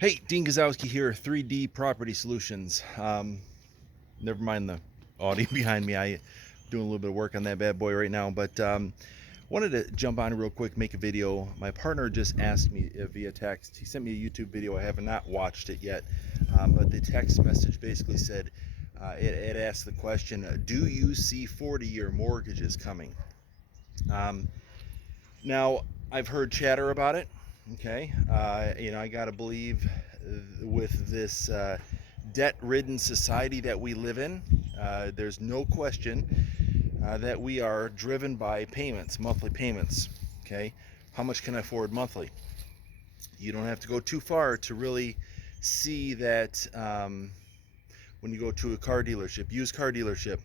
Hey, Dean Gazowski here, 3D Property Solutions. Never mind the audio behind me. I doing a little bit of work on that bad boy right now, but wanted to jump on real quick, make a video. My partner just asked me via text. He sent me a YouTube video. I have not watched it yet, but the text message basically said, it asked the question, do you see 40-year mortgages coming? Now, I've heard chatter about it. Okay, I gotta believe with this debt-ridden society that we live in, there's no question that we are driven by payments, monthly payments. Okay, how much can I afford monthly? You don't have to go too far to really see that. When you go to a car dealership, used car dealership,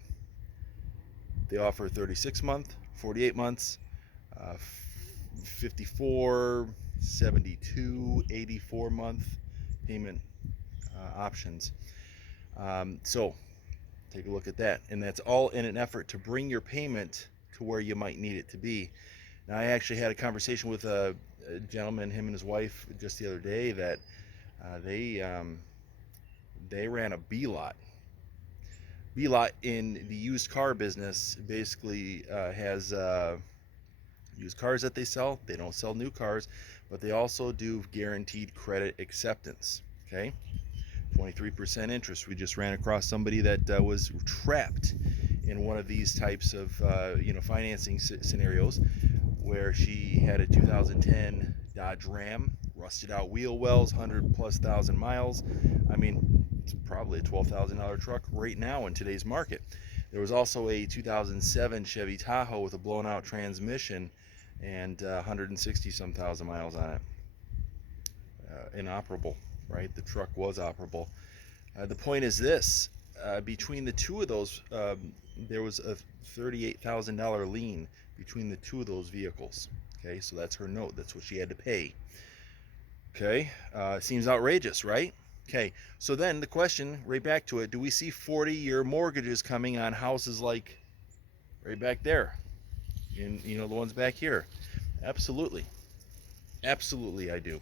they offer 36 month, 48 months, 54, 72, 84 month payment options. So take a look at that, and that's all in an effort to bring your payment to where you might need it to be. Now, I actually had a conversation with a gentleman, him and his wife, just the other day, that they ran a B lot. B lot in the used car business basically has used cars that they sell. They don't sell new cars, but they also do guaranteed credit acceptance. Okay, 23% interest. We just ran across somebody that was trapped in one of these types of financing scenarios, where she had a 2010 Dodge Ram, rusted out wheel wells, 100,000+ miles. I mean, it's probably a $12,000 truck right now in today's market. There was also a 2007 Chevy Tahoe with a blown out transmission and 160 some thousand miles on it. Inoperable, right? The truck was operable. The point is this: between the two of those, there was a $38,000 lien between the two of those vehicles. Okay, so that's her note. That's what she had to pay. Okay, seems outrageous, right? Okay, so then the question, right back to it: do we see 40-year mortgages coming on houses like right back there, and the ones back here? Absolutely, absolutely, I do.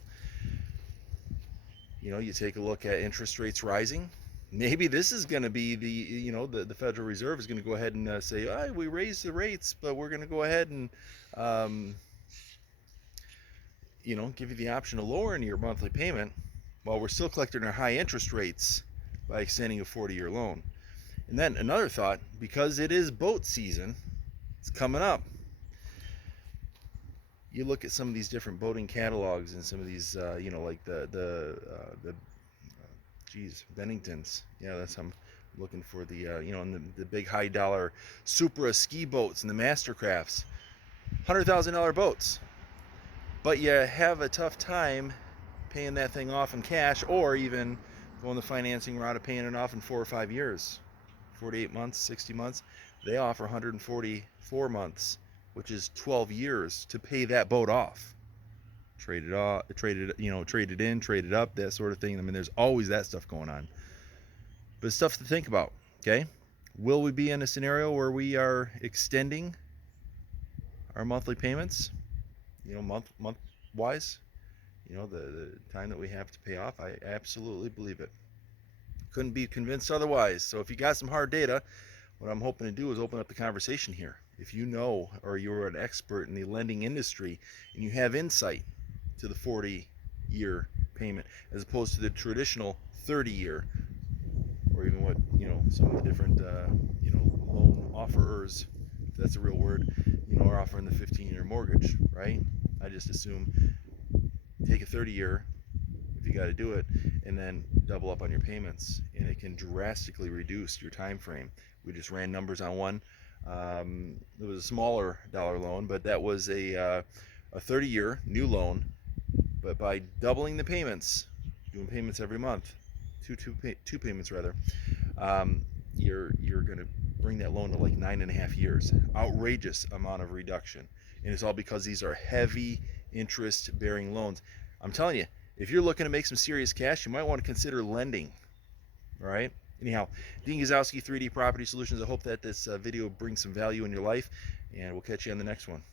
You take a look at interest rates rising. Maybe this is going to be the Federal Reserve is going to go ahead and say, we raised the rates, but we're going to go ahead and give you the option of lowering your monthly payment while we're still collecting our high interest rates by extending a 40-year loan. And then another thought, because it is boat season, it's coming up. You look at some of these different boating catalogs and some of these, like Benningtons. Yeah, that's I'm looking for the, and the big high dollar Supra ski boats and the Mastercrafts, $100,000 boats. But you have a tough time paying that thing off in cash, or even going the financing route of paying it off in 4 or 5 years, 48 months, 60 months. They offer 144 months, which is 12 years to pay that boat off. Trade it off, trade it in, trade it up, that sort of thing. I mean, there's always that stuff going on. But it's stuff to think about. Okay, will we be in a scenario where we are extending our monthly payments? Month wise, the time that we have to pay off. I absolutely believe it. Couldn't be convinced otherwise. So if you got some hard data, what I'm hoping to do is open up the conversation here. If you know, or you're an expert in the lending industry and you have insight to the 40-year payment as opposed to the traditional 30-year, or even what some of the different loan offerers, if that's a real word, are offering the 15-year mortgage, right? I just assume take a 30-year if you got to do it, and then double up on your payments, and it can drastically reduce your time frame. We just ran numbers on one. It was a smaller dollar loan, but that was a 30-year new loan. But by doubling the payments, doing payments every month, two payments rather, you're going to bring that loan to like 9.5 years. Outrageous amount of reduction, and it's all because these are heavy interest bearing loans. I'm telling you, if you're looking to make some serious cash, you might want to consider lending. All right. Anyhow, Dean Gazowski, 3D Property Solutions. I hope that this video brings some value in your life, and we'll catch you on the next one.